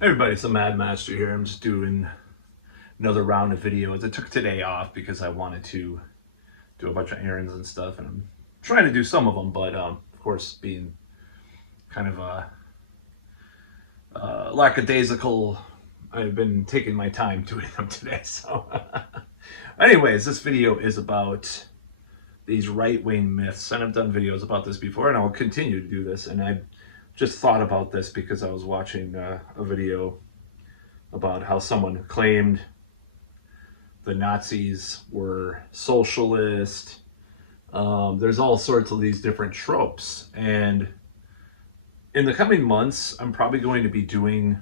Hey everybody, it's the Mad Master here. I'm just doing another round of videos. I took today off because I wanted to do a bunch of errands and stuff, and I'm trying to do some of them, but of course, being kind of lackadaisical, I've been taking my time doing them today. So, anyways, this video is about these right-wing myths, and I've done videos about this before, and I'll continue to do this. And I just thought about this because I was watching a video about how someone claimed the Nazis were socialist. There's all sorts of these different tropes. And in the coming months, I'm probably going to be doing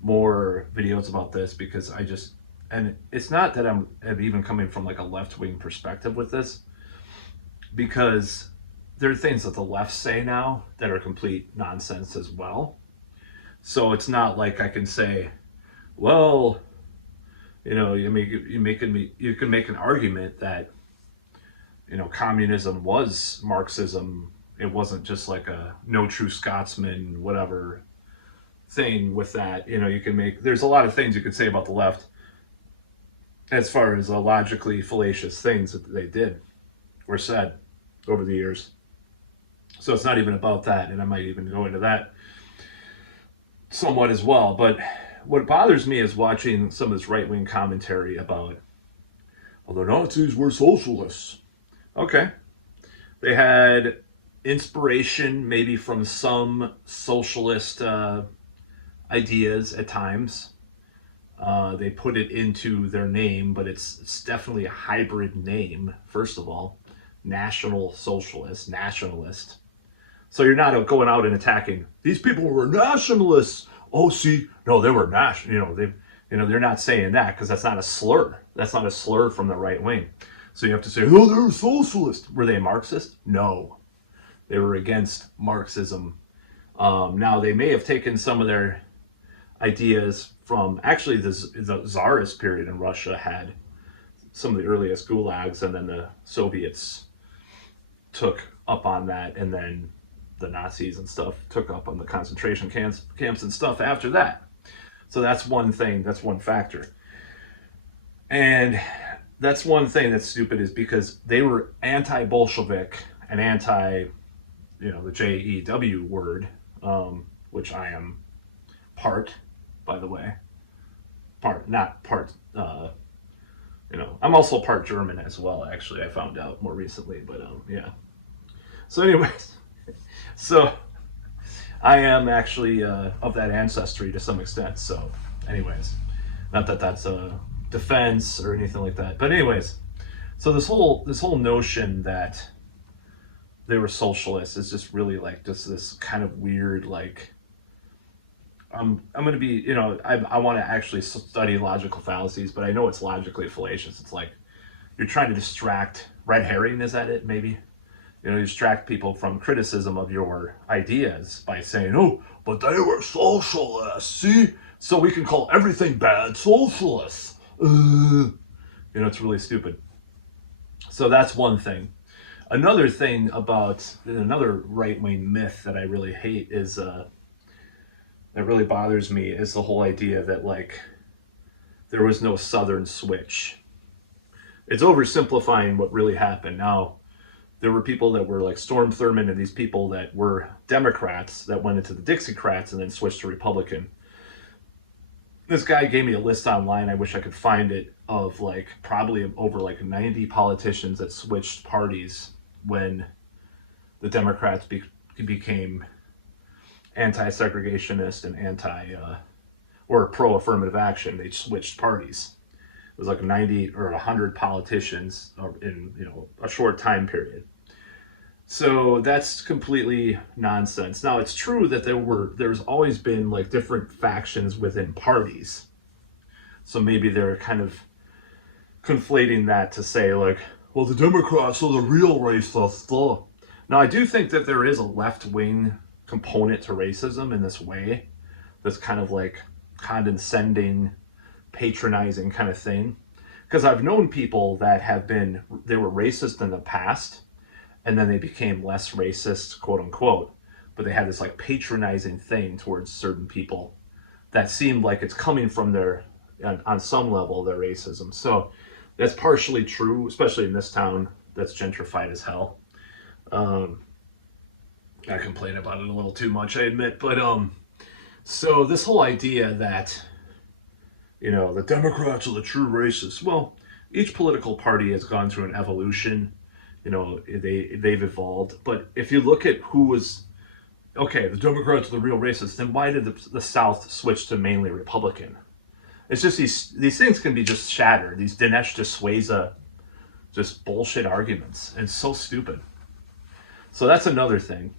more videos about this because and it's not that I'm even coming from like a left-wing perspective with this, because there are things that the left say now that are complete nonsense as well. So it's not like I can say, well, you can make an argument that communism was Marxism. It wasn't just like a no true Scotsman whatever thing with that. You can make there's a lot of things you could say about the left as far as logically fallacious things that they did or said over the years. So it's not even about that, and I might even go into that somewhat as well. But what bothers me is watching some of this right-wing commentary about, well, the Nazis were socialists. Okay. They had inspiration maybe from some socialist ideas at times. They put it into their name, but it's definitely a hybrid name, first of all. National Socialist, nationalist. So you're not going out and attacking, these people were nationalists. Oh, see, no, they were national. They're not saying that because that's not a slur. That's not a slur from the right wing. So you have to say, oh, they're socialist. Were they Marxist? No, they were against Marxism. Now they may have taken some of their ideas from actually the Tsarist period in Russia had some of the earliest gulags, and then the Soviets took up on that, and then the Nazis and stuff took up on the concentration camps and stuff after that. So that's one thing, that's one factor. And that's one thing that's stupid, is because they were anti-Bolshevik and anti, the JEW word, which I am part, by the way. Not part, I'm also part German as well, actually, I found out more recently, but yeah. So anyways, so I am actually of that ancestry to some extent. So anyways, not that that's a defense or anything like that. But anyways, so this whole notion that they were socialists is just really like just this kind of weird, like, I'm going to be, I want to actually study logical fallacies, but I know it's logically fallacious. It's like you're trying to distract, red herring, is that it, maybe? Distract people from criticism of your ideas by saying, oh, but they were socialists, see? So we can call everything bad socialists. It's really stupid. So that's one thing. Another thing about another right-wing myth that I really hate is, that really bothers me, is the whole idea that, like, there was no Southern switch. It's oversimplifying what really happened. Now, there were people that were like Storm Thurmond and these people that were Democrats that went into the Dixiecrats and then switched to Republican. This guy gave me a list online, I wish I could find it, of like probably over like 90 politicians that switched parties when the Democrats became anti-segregationist and or pro-affirmative action. They switched parties. It was like 90 or 100 politicians in a short time period. So that's completely nonsense. Now, it's true that there's always been like different factions within parties. So maybe they're kind of conflating that to say like, well, the Democrats are the real racists. Now, I do think that there is a left-wing component to racism in this way, this kind of like condescending, patronizing kind of thing. Because I've known people that they were racist in the past, and then they became less racist, quote unquote, but they had this like patronizing thing towards certain people that seemed like it's coming from their, on some level, their racism. So that's partially true, especially in this town that's gentrified as hell. Um, I complain about it a little too much, I admit, but so this whole idea that, the Democrats are the true racists. Well, each political party has gone through an evolution. They've evolved. But if you look at who was, okay, the Democrats are the real racists, then why did the South switch to mainly Republican? It's just these things can be just shattered. These Dinesh D'Souza, just bullshit arguments, and so stupid. So that's another thing.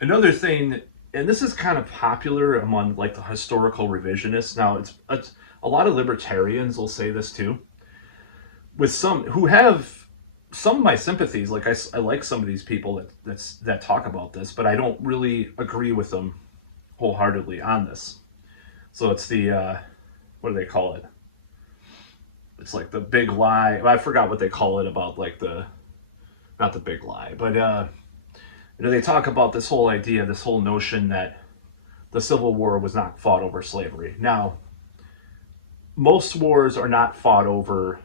Another thing, and this is kind of popular among like the historical revisionists. Now, it's a lot of libertarians will say this too. With some who have some of my sympathies, like I like some of these people that talk about this, but I don't really agree with them wholeheartedly on this. So it's the what do they call it? It's like the big lie. I forgot what they call it about like not the big lie, but they talk about this whole idea, this whole notion that the Civil War was not fought over slavery. Now, most wars are not fought over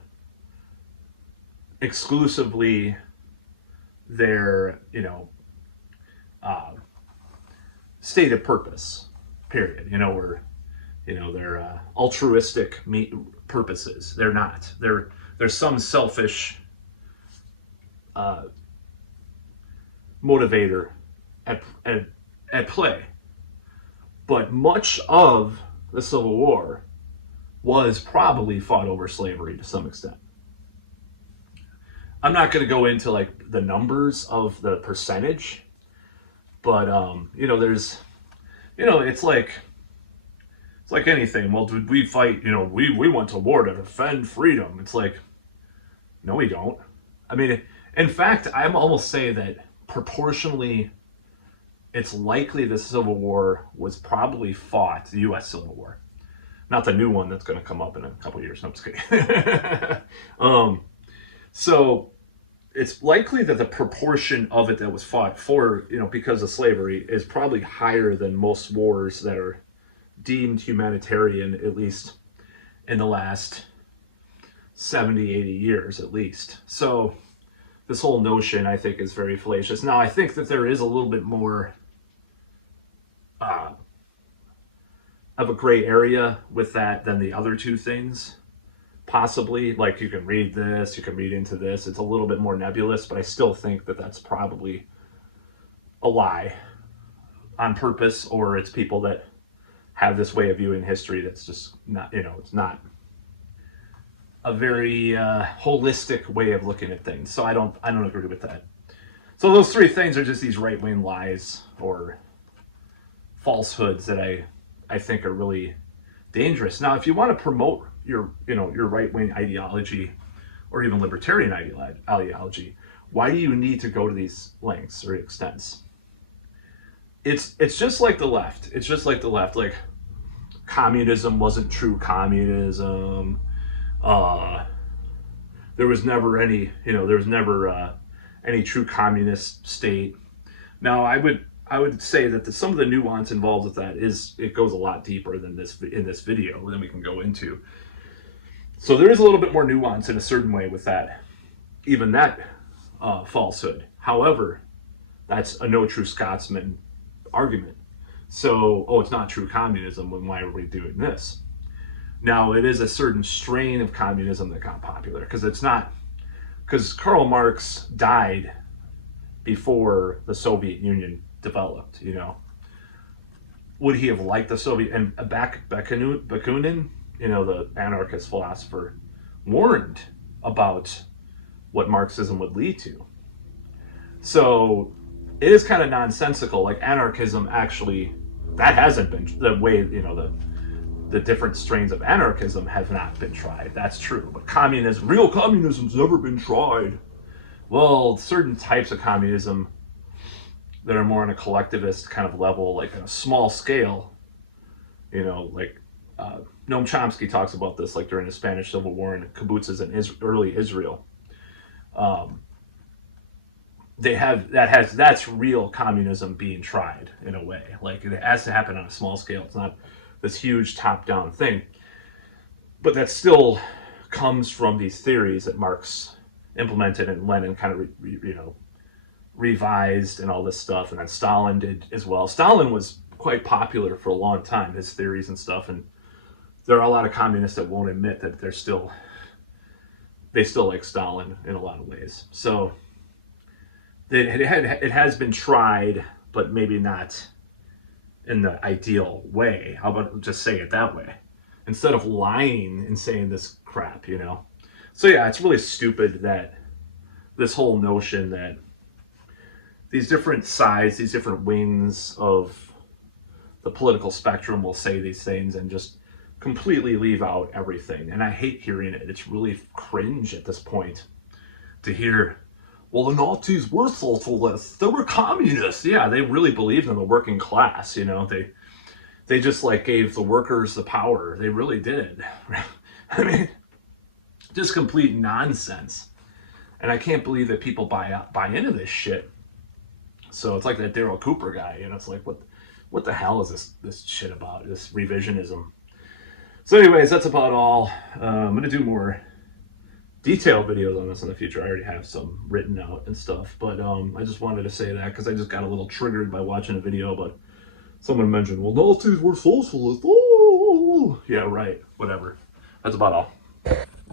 exclusively their, stated purpose, period. Their altruistic purposes. They're not. There's some selfish motivator at play. But much of the Civil War was probably fought over slavery to some extent. I'm not going to go into like the numbers of the percentage, but there's, it's like anything. Well, did we fight? We went to war to defend freedom. It's like, no, we don't. I mean, in fact, I'm almost say that proportionally, it's likely the Civil War was probably fought, the U.S. Civil War, not the new one that's going to come up in a couple of years. No, I'm just kidding. So it's likely that the proportion of it that was fought for, because of slavery, is probably higher than most wars that are deemed humanitarian, at least in the last 70, 80 years at least. So this whole notion, I think, is very fallacious. Now, I think that there is a little bit more of a gray area with that than the other two things. Possibly, like you can read this, you can read into this. It's a little bit more nebulous, but I still think that that's probably a lie on purpose, or it's people that have this way of viewing history that's just not, it's not a very holistic way of looking at things. So I don't agree with that. So those three things are just these right-wing lies or falsehoods that I think are really dangerous. Now, if you want to promote your right-wing ideology or even libertarian ideology, why do you need to go to these lengths or extents? It's just like the left. It's just like the left. Like, communism wasn't true communism. There was never any, any true communist state. Now, I would say that some of the nuance involved with that it goes a lot deeper than this in this video than we can go into. So there is a little bit more nuance in a certain way with that, even that falsehood. However, that's a no true Scotsman argument. So, it's not true communism, then why are we doing this? Now, it is a certain strain of communism that got popular, because Karl Marx died before the Soviet Union developed, Would he have liked the Soviet, and Bakunin, the anarchist philosopher, warned about what Marxism would lead to. So it is kind of nonsensical. Like, anarchism actually, that hasn't been the way, the different strains of anarchism have not been tried. That's true. But real communism's never been tried. Well, certain types of communism that are more on a collectivist kind of level, like on a small scale, like Noam Chomsky talks about this, like during the Spanish Civil War and kibbutzes in early Israel. That's real communism being tried in a way. Like, it has to happen on a small scale. It's not this huge top-down thing. But that still comes from these theories that Marx implemented and Lenin kind of revised and all this stuff, and then Stalin did as well. Stalin was quite popular for a long time, his theories and stuff, and there are a lot of communists that won't admit that they still like Stalin in a lot of ways. So it has been tried, but maybe not in the ideal way. How about just say it that way instead of lying and saying this crap, So yeah, it's really stupid that this whole notion that these different sides, these different wings of the political spectrum will say these things and just completely leave out everything. And I hate hearing it. It's really cringe at this point to hear, well, the Nazis were socialists. They were communists. Yeah, they really believed in the working class. They just like gave the workers the power. They really did. I mean, just complete nonsense. And I can't believe that people buy into this shit. So it's like that Daryl Cooper guy. It's like, what the hell is this shit about? This revisionism. So anyways, that's about all. I'm going to do more detailed videos on this in the future. I already have some written out and stuff, but I just wanted to say that because I just got a little triggered by watching a video, but someone mentioned, well, Nazis were socialists. Oh, yeah, right. Whatever. That's about all.